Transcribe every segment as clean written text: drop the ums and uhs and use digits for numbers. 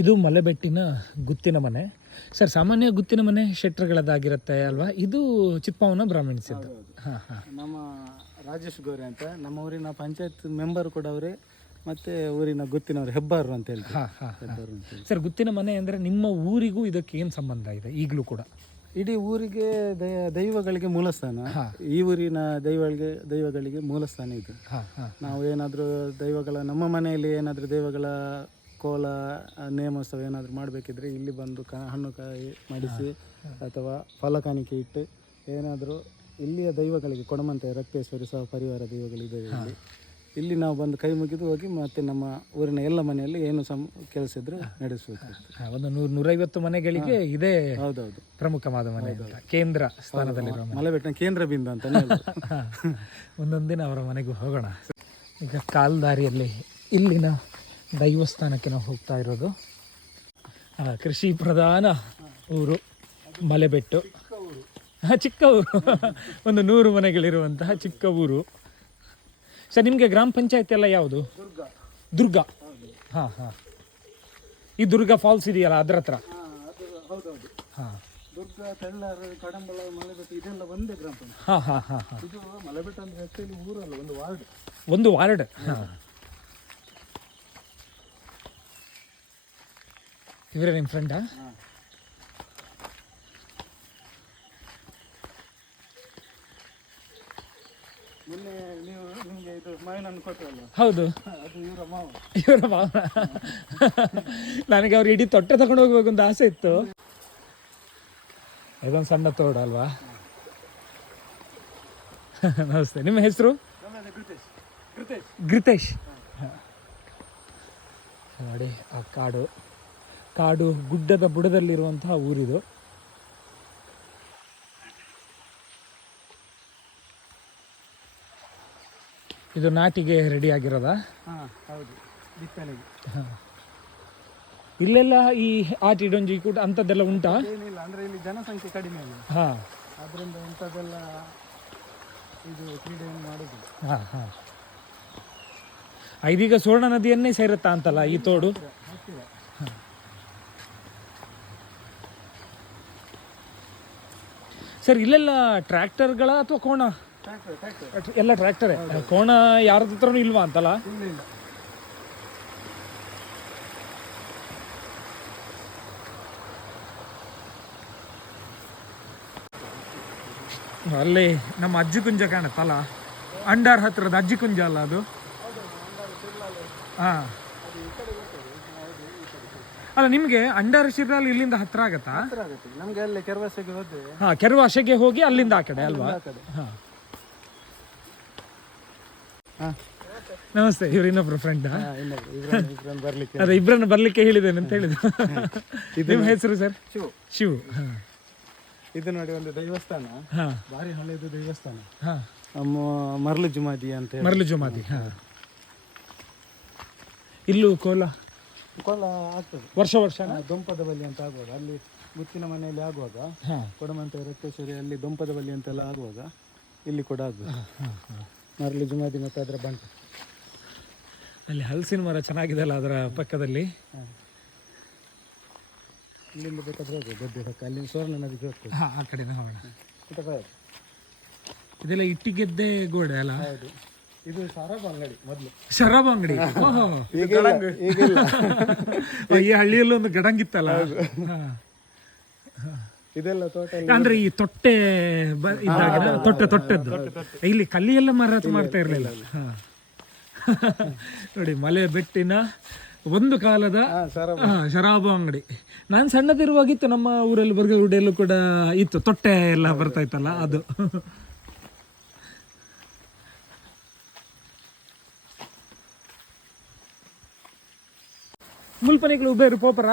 ಇದು ಮಲೆಬೆಟ್ಟಿನ ಗುತ್ತಿನ ಮನೆ ಸರ್. ಸಾಮಾನ್ಯ ಗುತ್ತಿನ ಮನೆ ಶೆಟ್ರುಗಳದ್ದಾಗಿರುತ್ತೆ ಅಲ್ವಾ? ಇದು ಚಿಕ್ಕಪ್ಪನ ಬ್ರಾಹ್ಮಣಿಸಿದ್ದು. ಹಾಂ ಹಾಂ. ನಮ್ಮ ರಾಜೇಶ್ ಗೌರಿ ಅಂತ ನಮ್ಮ ಊರಿನ ಪಂಚಾಯತ್ ಮೆಂಬರ್ ಕೂಡ ಅವರೇ, ಮತ್ತು ಊರಿನ ಗುತ್ತಿನವರು ಹೆಬ್ಬಾರು ಅಂತ ಹೇಳಿ. ಹಾಂ ಹಾಂ. ಸರ್, ಗುತ್ತಿನ ಮನೆ ಅಂದರೆ ನಿಮ್ಮ ಊರಿಗೂ ಇದಕ್ಕೆ ಏನು ಸಂಬಂಧ ಇದೆ ಈಗಲೂ ಕೂಡ? ಇಡೀ ಊರಿಗೆ ದೈವಗಳಿಗೆ ಮೂಲಸ್ಥಾನ. ಈ ಊರಿನ ದೈವಗಳಿಗೆ ಮೂಲಸ್ಥಾನ ಇದು. ನಾವು ಏನಾದರೂ ದೈವಗಳ ನಮ್ಮ ಮನೆಯಲ್ಲಿ ಏನಾದರೂ ದೈವಗಳ ಕೋಲ ನೇಮೋತ್ಸವ ಏನಾದರೂ ಮಾಡಬೇಕಿದ್ರೆ ಇಲ್ಲಿ ಬಂದು ಹಣ್ಣುಕಾಯಿ ಮಾಡಿಸಿ ಅಥವಾ ಫಲ ಕಾಣಿಕೆ ಇಟ್ಟು ಏನಾದರೂ ಇಲ್ಲಿಯ ದೈವಗಳಿಗೆ ಕೊಡಮಂತೆ ರಕ್ತೇಶ್ವರಿ ಸಹ ಪರಿವಾರ ದೈವಗಳಿದೆ ಇಲ್ಲಿ ನಾವು ಬಂದು ಕೈ ಮುಗಿದು ಹೋಗಿ ಮತ್ತೆ ನಮ್ಮ ಊರಿನ ಎಲ್ಲ ಮನೆಯಲ್ಲಿ ಏನು ಕೆಲಸ ಇದ್ರೂ ನಡೆಸಬೇಕು. ಒಂದು 100-150 ಮನೆಗಳಿಗೆ ಇದೇ ಹೌದೌದು ಪ್ರಮುಖವಾದ ಮನೆ, ಕೇಂದ್ರ ಸ್ಥಾನದಲ್ಲಿರೋ ಮಲೆಬೆಟ್ಟಿನ ಕೇಂದ್ರ ಬಿಂದು ಅಂತ. ಒಂದೊಂದಿನ ಅವರ ಮನೆಗೂ ಹೋಗೋಣ. ಈಗ ಕಾಲ್ದಾರಿಯಲ್ಲಿ ಇಲ್ಲಿನ ದೈವಸ್ಥಾನಕ್ಕೆ ನಾವು ಹೋಗ್ತಾ ಇರೋದು. ಕೃಷಿ ಪ್ರಧಾನ ಊರು ಮಲೆಬೆಟ್ಟು. ಚಿಕ್ಕ ಊರು, ಒಂದು 100 ಮನೆಗಳಿರುವಂತಹ ಚಿಕ್ಕ ಊರು. ಸರ್, ನಿಮಗೆ ಗ್ರಾಮ ಪಂಚಾಯತ್ ಎಲ್ಲ ಯಾವುದು? ದುರ್ಗ. ಹಾಂ ಹಾಂ. ಈ ದುರ್ಗ ಫಾಲ್ಸ್ ಇದೆಯಲ್ಲ ಅದರ ಹತ್ರ? ಹಾಂ. ದುರ್ಗ, ತೆಳ್ಳಾರು, ಕಡಂಬಳ, ಮಲೆಬೆಟ್ಟು ಇದೆಲ್ಲ ಒಂದೇ ಗ್ರಾಮ ಪಂಚಾಯತ್. ಹಾಂ ಹಾಂ ಹಾಂ ಹಾಂ. ಇದು ಮಲೆಬೆಟ್ಟು ಅಂದರೆ ಆ್ಯಕ್ಚುಲಿ ಊರಲ್ಲ, ಒಂದು ವಾರ್ಡ್. ಒಂದು ವಾರ್ಡ್. ಹಾಂ. ಇವರೇ ನಿಮ್ಮ ಫ್ರೆಂಡಾ? ಮೊನ್ನೆ ನೀವು ನಿಮಗೆ ಇದು ಮಾವಿನನ್ನು ಕೊಟ್ಟರಲ್ಲ? ಹೌದು, ಅದು ಇವರ ಮಾವ. ಇವರ ಮಾವ. ನನಗೆ ಅವ್ರು ಇಡೀ ತೊಟ್ಟೆ ತಗೊಂಡು ಹೋಗ್ಬೇಕು ಅಂತ ಆಸೆ ಇತ್ತು. ಇದೊಂದು ಸಣ್ಣ ತೋಡು ಅಲ್ವಾ? ನಮಸ್ತೆ. ನಿಮ್ಮ ಹೆಸರು? ಗೃತೇಶ್. ನೋಡಿ, ಆ ಕಾಡು ಗುಡ್ಡದ ಬುಡದಲ್ಲಿರುವಂತಹ ಊರಿದು. ಇದು ನಾಟಿಗೆ ರೆಡಿ ಆಗಿರೋದಾ? ಹೌದು, ಬಿತ್ತನೆಗೆ. ಇಲ್ಲೆಲ್ಲ ಈ ಆಟಿ ಡೊಂಜಿ ಕೂಟ ಅಂಥದ್ದೆಲ್ಲ ಉಂಟಾ? ಏನಿಲ್ಲ, ಅಂದರೆ ಇಲ್ಲಿ ಜನಸಂಖ್ಯೆ ಕಡಿಮೆ ಇದೆ. ಹಾಂ. ಅದರಿಂದ ಇಂಥದ್ದೆಲ್ಲ ಇದು ಕ್ರೀಡೆಯನ್ನು ಮಾಡೋದು. ಹಾಂ ಹಾಂ. ಇದೀಗ ಸುವರ್ಣ ನದಿಯನ್ನೇ ಸೇರುತ್ತಾ ಅಂತಲ್ಲ ಈ ತೋಡು? ಸರ್, ಇಲ್ಲೆಲ್ಲ ಟ್ರ್ಯಾಕ್ಟರ್ಗಳ ಅಥವಾ ಕೋಣ? ಎಲ್ಲ ಟ್ರ್ಯಾಕ್ಟರೇ. ಕೋಣ ಯಾರ ಹತ್ರನೂ ಇಲ್ವಾ ಅಂತಲ್ಲ? ಅಲ್ಲಿ ನಮ್ಮ ಅಜ್ಜಿ ಕುಂಜ ಕಾಣುತ್ತಲ್ಲ, ಅಂಡಾರ್ ಹತ್ರದ ಅಜ್ಜಿ ಕುಂಜ ಅಲ್ಲ ಅದು? ಹಾಂ. ಅಲ್ಲ, ನಿಮಗೆ ಅಂಡಾರ್ ಶಿರ್ಲಾಲ್ ಇಲ್ಲಿಂದ ಹತ್ರ ಆಗತ್ತಾ? ನಮಗೆ ಅಲ್ಲಿ ಕೆರವಾಸೆಗೆ ಹೋದ್ರೆ. ಹಾಂ, ಕೆರವಾಸೆಗೆ ಹೋಗಿ ಅಲ್ಲಿಂದ ಆ ಕಡೆ ಅಲ್ವಾ? ಹಾಂ. ನಮಸ್ತೆ. ಇವ್ರು ಇನ್ನೊಬ್ರು ಫ್ರೆಂಡ್? ಅದೇ, ಇಬ್ಬರನ್ನು ಬರ್ಲಿಕ್ಕೆ ಹೇಳಿದ್ದೇನೆ ಅಂತ ಹೇಳಿದ್ರು. ನಿಮ್ಮ ಹೆಸರು ಸರ್? ಶಿವ್. ಇದು ನೋಡಿ, ಒಂದು ದೇವಸ್ಥಾನ, ಭಾರಿ ಹಳೆಯದು ದೇವಸ್ಥಾನ. ಮರ್ಲು ಜುಮಾದಿ ಅಂತ. ಮರ್ಲು ಜುಮಾದಿ. ಹಾಂ. ಇಲ್ಲೂ ಕೋಲ ಆಗ್ತದೆ ವರ್ಷ ದೊಂಪದ ಬಲಿ ಅಂತ ಆಗುವಾಗ, ಅಲ್ಲಿ ಗುತ್ತಿನ ಮನೆಯಲ್ಲಿ ಆಗುವಾಗ, ಕೊಡಮಂತೆ ರಕ್ತೇಶ್ವರಿ ಅಲ್ಲಿ ದೊಂಪದ ಬಲಿ ಅಂತೆಲ್ಲ ಆಗುವಾಗ ಇಲ್ಲಿ ಕೂಡ ಆಗ್ಬೋದು. ಮರಳು ಜುಮಾದಿ ಮತ್ತು ಅದರ ಬಂಟ. ಅಲ್ಲಿ ಹಲಸಿನ ಮರ ಚೆನ್ನಾಗಿದೆ ಅಲ್ಲ ಅದರ ಪಕ್ಕದಲ್ಲಿ? ಇಲ್ಲಿಂದ ಬೇಕಾದ್ರೆ ಹೋಗ್ಬೋದು, ದೊಡ್ಡ ಪಕ್ಕ ಅಲ್ಲಿ ಸುವರ್ಣ ನದಿಗೆ ಹೋಗ್ತದೆ. ಹಾಂ, ಆ ಕಡೆನೇ ಹೋಗೋಣ. ಇದೆಲ್ಲ ಇಟ್ಟಿಗೆದ್ದೆ ಗೋಡೆ ಅಲ್ಲ? ಹೌದು. ಇದು ಶರಾಬ್ ಅಂಗಡಿ ಮೊದಲು. ಶರಾಬ್ ಅಂಗಡಿ. ಈ ಹಳ್ಳಿಯಲ್ಲೂ ಒಂದು ಗಡಂಗಿತ್ತಲ್ಲ? ಇದೆಲ್ಲ ತೋಟ. ಅಂದ್ರೆ ಈ ತೊಟ್ಟೆ ಇದ್ದಾಗ ತೊಟ್ಟೆದ್ದು ಇಲ್ಲಿ ಕಲ್ಲಿ ಎಲ್ಲ ಮಾರಾಟ ಮಾಡ್ತಾ ಇರಲಿಲ್ಲ. ನೋಡಿ, ಮಲೆಬೆಟ್ಟಿನ ಒಂದು ಕಾಲದ ಶರಾಬು ಅಂಗಡಿ. ನಾನು ಸಣ್ಣದಿರುವಾಗಿತ್ತು, ನಮ್ಮ ಊರಲ್ಲಿ ಬರ್ಗಗುಡಿಯಲ್ಲೂ ಕೂಡ ಇತ್ತು, ತೊಟ್ಟೆ ಎಲ್ಲ ಬರ್ತಾ ಇತ್ತಲ್ಲ ಅದು. ಮುಲ್ಪನಿಗಳು ಉಬೇರು ಪೋಪರ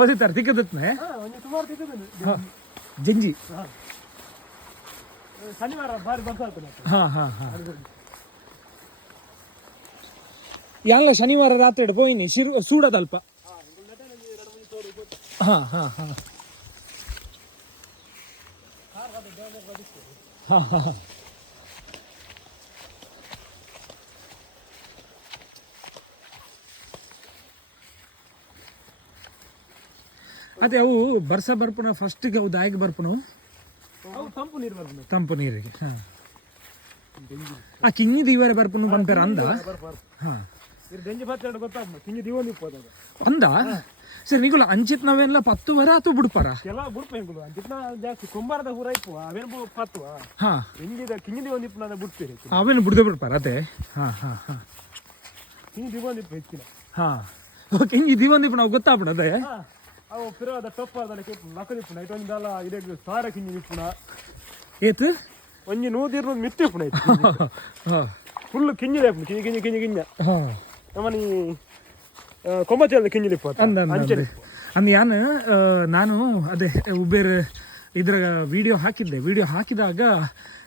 ಓದಿತ್ತಾರೆ ತಿಕ್ಕದತ್ನೆ ಜಂಜಿ. ಶನಿವಾರ ಬಾರಿ ಬರ್ತಾ. ಹಾಂ ಹಾಂ ಹಾಂ. ಎಲ್ಲ ಶನಿವಾರ ರಾತ್ರಿ ಪೋಯಿನಿ ಸೂಡದಲ್ಪ. ಹಾಂ ಹಾಂ ಹಾಂ ಹಾಂ ಹಾಂ. ಅದೇ ಅವು ಬರ್ಸ ಬರ್ಪುನ ಫಸ್ಟಿಗೆ ಅವು ದಾಯಿಗೆ ಬರ್ಪುನು ಅವು ತಂಪು ನೀರು ಬರ್ತದೆ. ತಂಪು ನೀರಿಗೆ. ಹಾಂ ಆ ಕಿಂಗಿ ದೀವರೆ ಬರ್ಪುನು ಬಂಪೇರ ಅಂದ. ಹಾಂ ಇದು ಡೆಂಜಿ ಬತ್ತೆರಡು ಗೊತ್ತಾಗ್ಬೋದು ಕಿಂಜಿ ದಿವೊಂದು ಇಪ್ಪತ್ತದು ಅಂದ ಸರ್ ನಿಗುಲ ಅಂಚಿತ್ ನಾವೆಲ್ಲ ಪತ್ತು ವರ ಅಥವಾ ಬಿಡ್ಪಾರ ಕೆಲವು ಬುಡ್ಪು ಹೆಂಗುದು ಅಂಚಿತ್ನ ಜಾಸ್ತಿ ಕೊಂಬಾರದ ಹೂರ ಇಪ್ಪು ಅವೇನು ಪತ್ತುವ ಹಾಂ ಹಿಂಗಿದ ಕಿಂಜಿ ದಿವೊಂದು ಇಪ್ಪು ನಾನು ಬಿಡ್ತೀರಿ ಅವೇನು ಬಿಡದೆ ಬಿಡ್ಪಾರ ಅದೇ. ಹಾಂ ಹಾಂ ಹಾಂ ಕಿಂಜಿ ದಿವೊಂದು ಇಪ್ಪು ಹೆಚ್ಚಿನ ಹಾಂ ಓಕೆ ಹಿಂಗೆ ಇದೀವೊಂದಿಪ್ಪು ನಾವು ಗೊತ್ತಾಗ್ಬಿಡ ಅದೇ. ಅವು ಪಿರವಾದ ಟೊಪ್ಪಾದ ನಕದಿಪ್ಪುನ ಐಟೊಂದಲ್ಲ ಇಡೀ ಸಾರ ಕಿಂಜಿ ಇಪ್ಪುನ ಏತು ಒಂಜಿ ನೂದಿರ್ನೊಂದು ಮಿತ್ತಿಪ್ಪುನ ಐತಿ ಹಾಂ ಫುಲ್ ಕಿಂಜಿದೆ ಕಿಂಜಿ ಕಿಂಜಿ ಕಿಂಜಿ ಕಿಂಜ ಹಾಂ ನಮ್ಮನಿ ಕೊಂಬಚ್ಚಲ್ದ ಕಿಂಜಿಲಿಪ್ಪ ಅಂದ ಯಾನು ನಾನು ಅದೇ ಉಬೇರ್ ಇದರ ವಿಡಿಯೋ ಹಾಕಿದಾಗ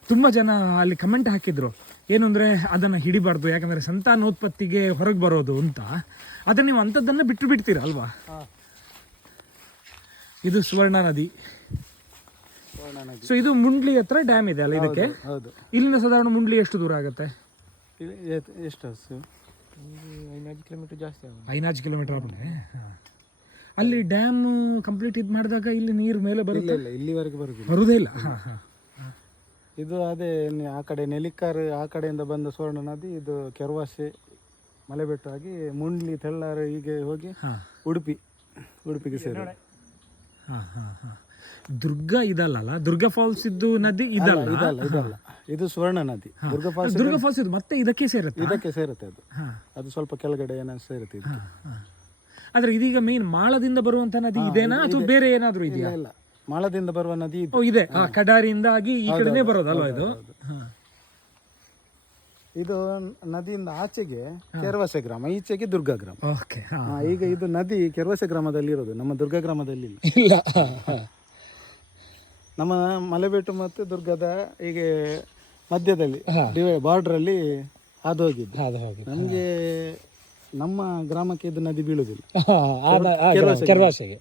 ತುಂಬ ಜನ ಅಲ್ಲಿ ಕಮೆಂಟ್ ಹಾಕಿದ್ರು ಏನು ಅಂದರೆ ಅದನ್ನು ಹಿಡಿಬಾರ್ದು ಯಾಕಂದರೆ ಸಂತಾನೋತ್ಪತ್ತಿಗೆ ಹೊರಗೆ ಬರೋದು ಅಂತ. ಅದನ್ನು ನೀವು ಅಂಥದ್ದನ್ನು ಬಿಟ್ಟು ಬಿಡ್ತೀರಾ ಅಲ್ವಾ? ಇದು ಸುವರ್ಣ ನದಿ. ಸೊ ಇದು ಮುಂಡ್ಲಿ ಹತ್ರ ಡ್ಯಾಮ್ ಇದೆ ಅಲ್ಲ ಇದಕ್ಕೆ? ಹೌದು. ಇಲ್ಲಿಂದ ಸಾಧಾರಣ ಮುಂಡ್ಲಿ ಎಷ್ಟು ದೂರ ಆಗುತ್ತೆ? ಎಷ್ಟು 5 ಕಿಲೋಮೀಟರ್ ಜಾಸ್ತಿ ಆಗುತ್ತೆ. 5 ಕಿಲೋಮೀಟರ್ ಆಗುತ್ತೆ. ಅಲ್ಲಿ ಡ್ಯಾಮ್ ಕಂಪ್ಲೀಟ್ ಇದು ಮಾಡಿದಾಗ ಇಲ್ಲಿ ನೀರು ಮೇಲೆ ಬರುತ್ತೆ? ಇಲ್ಲ ಇಲ್ಲಿವರೆಗೆ ಬರುದಿಲ್ಲ. ಬರುವುದೇ ಇಲ್ಲ. ಹಾಂ ಹಾಂ ಇದು ಅದೇ ಆ ಕಡೆ ನೆಲಿಕಾರ್ ಆ ಕಡೆಯಿಂದ ಬಂದ ಸುವರ್ಣ ನದಿ ಇದು ಕೆರ್ವಾಸೆ ಮಲೆಬೆಟ್ಟು ಆಗಿ ಮುಂಡ್ಲಿ ತೆಳ್ಳಾರು ಹೀಗೆ ಹೋಗಿ ಉಡುಪಿಗೆ ಸೇರಿ. ಹಾಂ ಹಾಂ ಹಾಂ ದುರ್ಗಾ ಇದಲ್ಲ ದುರ್ಗಾ ಫಾಲ್ಸ್ ಇದ್ದು ನದಿ ಇದಲ್ಲ ಇದಲ್ಲ ಇದು ಸುವರ್ಣ ನದಿ. ದುರ್ಗಾ ಫಾಲ್ಸ್ ಇದು ಮತ್ತೆ ಇದಕ್ಕೆ ಸೇರುತ್ತೆ. ಇದಕ್ಕೆ ಸೇರುತ್ತೆ ಅದು. ಅದು ಸ್ವಲ್ಪ ಕೆಳಗಡೆ ಏನೋ ಸೇರುತ್ತೆ ಇದಕ್ಕೆ. ಆದ್ರೆ ಇದೀಗ ಮೇನ್ ಮಾಳದಿಂದ ಬರುವಂತ ನದಿ ಇದೇನಾ ಅಥವಾ ಬೇರೆ ಏನಾದ್ರೂ ಇದೆಯಾ? ಇಲ್ಲ ಮಾಳದಿಂದ ಬರುವ ನದಿ ಇದು. ಇದೆ ಕಡಾರಿಯಿಂದ ಆಗಿ ಈ ಕಡೆನೇ ಬರೋದಲ್ವಾ ಇದು? ಇದು ನದಿಯಿಂದ ಆಚೆಗೆ ಕೆರ್ವಾಸೆ ಗ್ರಾಮ, ಈಚೆಗೆ ದುರ್ಗಾ ಗ್ರಾಮ. ಓಕೆ. ಈಗ ಇದು ನದಿ ಕೆರ್ವಾಸೆ ಗ್ರಾಮದಲ್ಲಿ ಇರೋದು, ನಮ್ಮ ದುರ್ಗಾ ಗ್ರಾಮದಲ್ಲಿ ಇಲ್ಲ. ನಮ್ಮ ಮಲೆಬೆಟ್ಟು ಮತ್ತು ದುರ್ಗದ ಹೀಗೆ ಮಧ್ಯದಲ್ಲಿ ಬಾರ್ಡರ್ ಅಲ್ಲಿ ಹಾದು ಹೋಗಿದ್ದು. ನಮ್ಗೆ ನಮ್ಮ ಗ್ರಾಮಕ್ಕೆ ಇದು ನದಿ ಬೀಳುದಿಲ್ಲ, ಕೆರ್ವಾಸೆಗೆ.